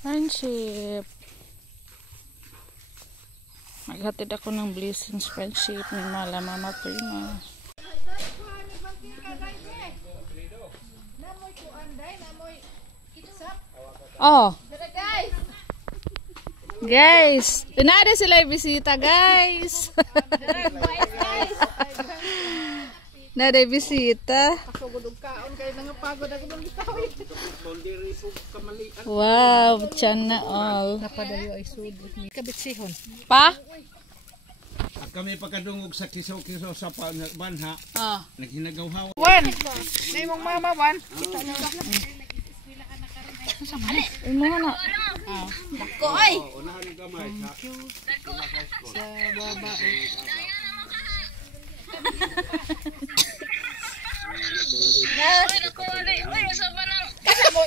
Friendship. Maghatid ako ng blessings friendship ni Mala Mama Prima. Oh. Guys, tinari sila bisita, guys. Nada bisita. Wow, tiyan na all. Napadayo ay sudot ni kabitsihon. Pa? Kami pagkadungog sa kiso-kiso sa banha. Ah. Naghinagaw-hawa. Wan. Nay mong mama wan. Imo na. Dako ay. Unahan ni gamay sa Baba.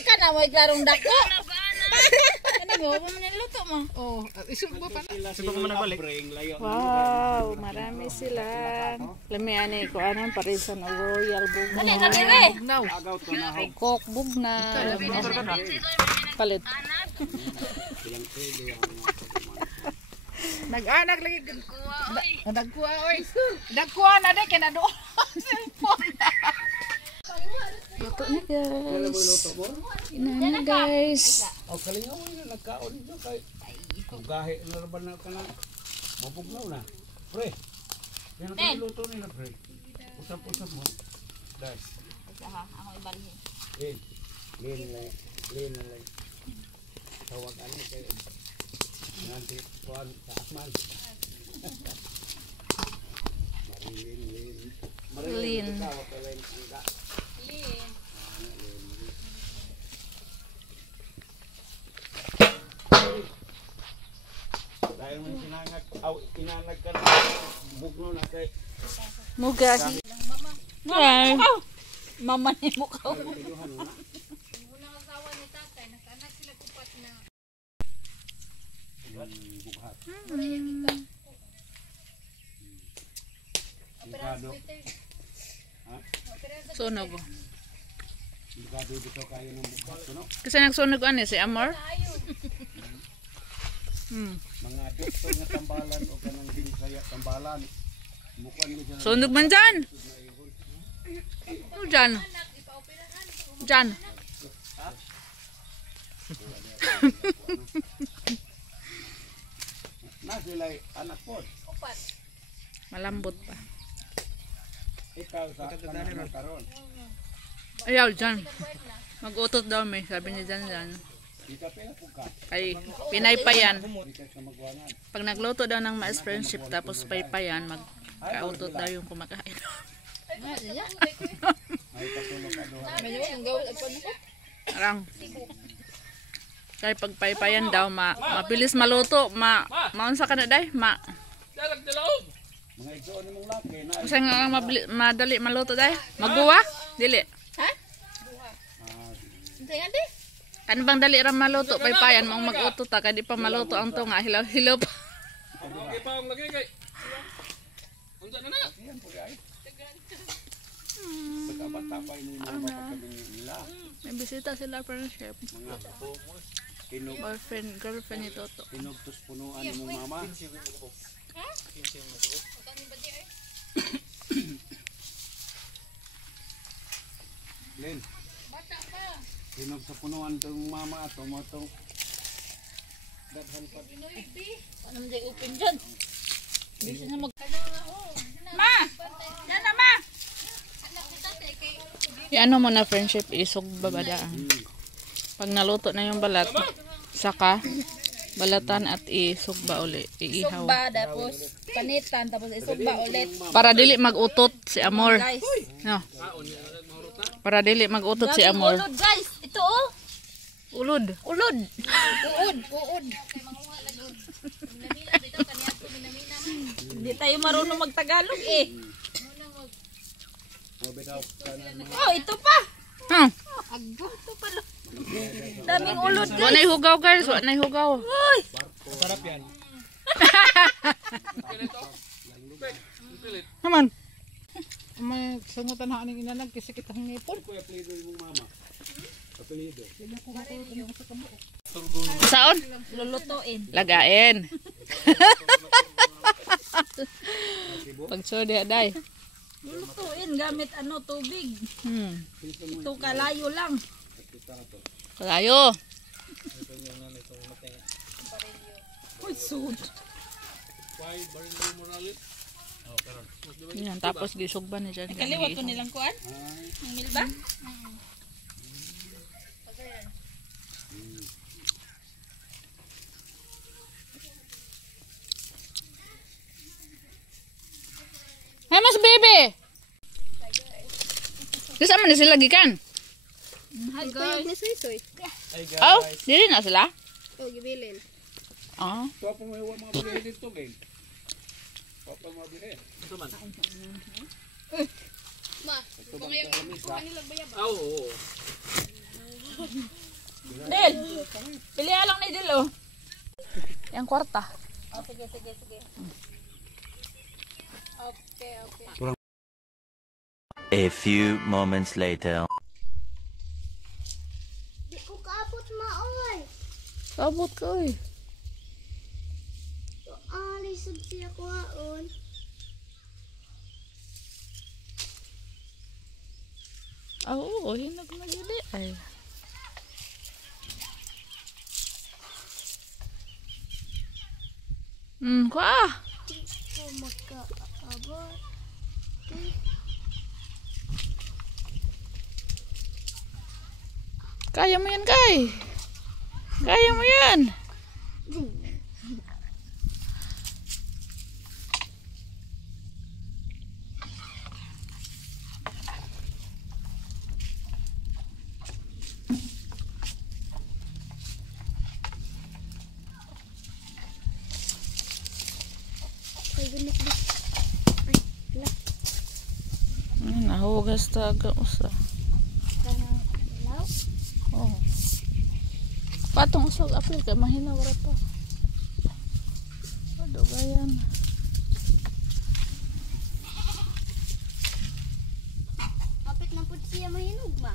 Kana mo iklarong dako. Ano mo niluto mo? Oh, isugbo pa na. Subok mo nagbalik. Wow, marami sila. Lami ani ko anan parisan og royal bugna. Now. agaw to na Ay kok bugna. Palit. Nag-anak lagi. Nagkuha oy. Nagkuha na de kina do. Cellphone. Luto na guys. Ina na guys. O kalingaw na nagkaon nyo kay gahe na ba na kana mabugnaw na. Pre. Yan ang luto nila pre. Usap-usap mo. Dai. Ako ibalhin. Lin. Tawag ano kay nanti kuan sa asman. Lin. Dahil man sinangag inanag ka bugno na kay Muga. Ay. Mama ni mo ka. Sunog. Bugado dito kayo ng bughat no. Kasi nagsunog ani si Amor. Mga dito nga tambalan o kanang ginsaya tambalan. Mukuan ni dyan. Sunog man dyan. Oh, dyan. Dyan. Na sila anak po. Malambot pa. Ikaw sa kanang karon. Ayaw dyan. Mag-utot daw may. Sabi niya dyan. Di ka pila po ka. Ay, pinaypayan. Di ka sa magwanan. Pag nagluto daw ng mais friendship tapos paypayan, magkautot daw yung kumakain. Ay katulog ka doon. Arang. Kaya pag paypayan daw, mabilis maluto. Maunsa ka na day? Mga igsoon mong laki na. Kasi nga madali maluto day? Magbuwa? Dili. Ha? Hindi. Kan bang dali ra maluto? Paypayan mong mag-utot ta. Kaya di pa maluto ang tunga. Hilaw-hilaw pa. Okay pa ang lagay kay. Unsa na na? Pagkabata pa ini mga mapagkabing nila. May bisita sila friendship. Mga tinog Boyfriend, girlfriend ni Toto. tinugtos punuan mong mama. Len. Tinog sa punuan tong mama ato mo tong dadhan pa. Anong day open dyan? Bisa na mag... Ma! Yan na ma! Ano mo na friendship, isog babadaan. Pag naluto na yung balat, saka balatan at isugba uli, iihaw. Isugba tapos panitan tapos isugba ulit. Para dili mag-utot si Amor. No. Para dili mag-utot si Amor. Ulod guys, ito oh. Ulod. Ulod. Uod. Hindi tayo marunong magtagalog eh. Oh, ito pa. Agbo, ito pala. Daming ulod guys. Wanay hugaw guys, wanay hugaw. Uy. Sarap yan. Naman. May sungutan na aning inanag kasi kitang ngipon. Kuya apelido mong mama. Apelido. Saon? Lulutuin. Lagain. Pagsudi day. Lulutuin gamit tubig. Hmm. Ito kalayo lang. Kalayo. Uy, sud. Yan, tapos gisugban ni dyan. Kaliwat ko nilang kuan. Ang milba. Hey, mas baby! Kasi man na sila gikan. Hi guys. Oh, dili na sila? Oh, gibilin. Oh. Papa mo yung mga bilhin dito, gang. Papa mo bilhin. Ito man. Ma, Oo. Del, pilihan lang ni Del oh. Yang kwarta. Oh, sige. Okay. A few moments later. di ko kaabot maoy. Kabot ko eh. So, lisod siya kuhaon. Oo, hinag na gili ay. Kwa. Di ko makaabot. Kaya mo yan, Kay. Kaya mo yan. Ay, gulit di. Ay, nahugas taga usa. Kanang ilaw. Oh. Patong usog apil kay mahina wala pa. Ano ba yan? Apit na po siya mahinog, ma.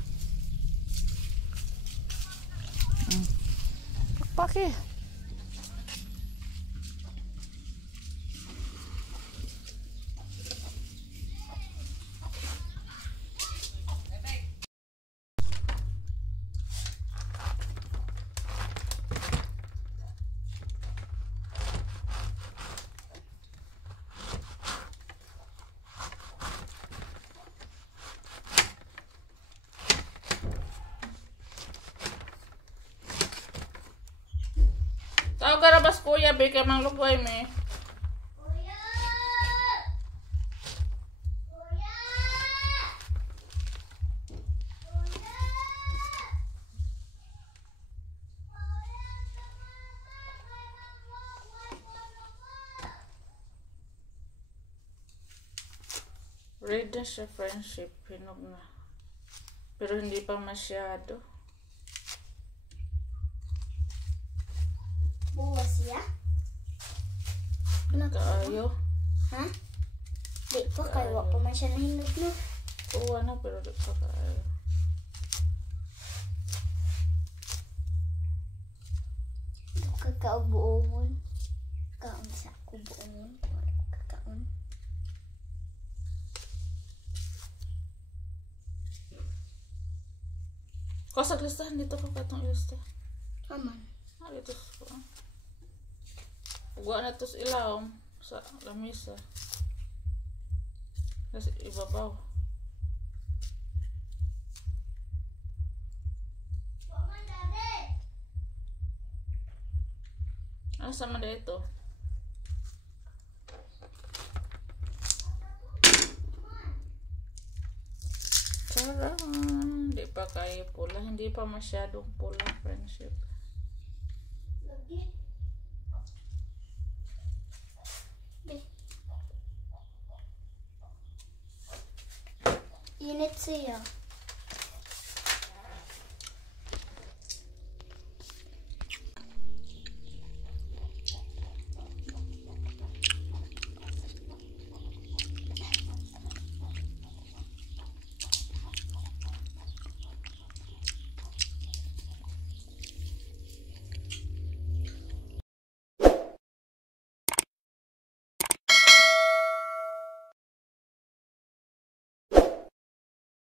Pake. Tawag ka rabas kuya, be kay mang lugway me. Kuya! Kuya! Kuya! Read na siya friendship, hinog na. Pero hindi pa masyado. Buwas siya? Kaayo. Ha? Di ko kayo pa man siya nahinog, no? Kuha na pero di pa kaayo. Kakaog-buongon. Kaon sa kubuongon. Kakaon. Kasag listahan dito ka katong lista. Aman. Dito sa Uga na tos ilawom sa lamisa. Kasi ibabaw. Asa man dito? Charang! Di pa kayo pula. Hindi pa masyadong pula friendship. Init siya.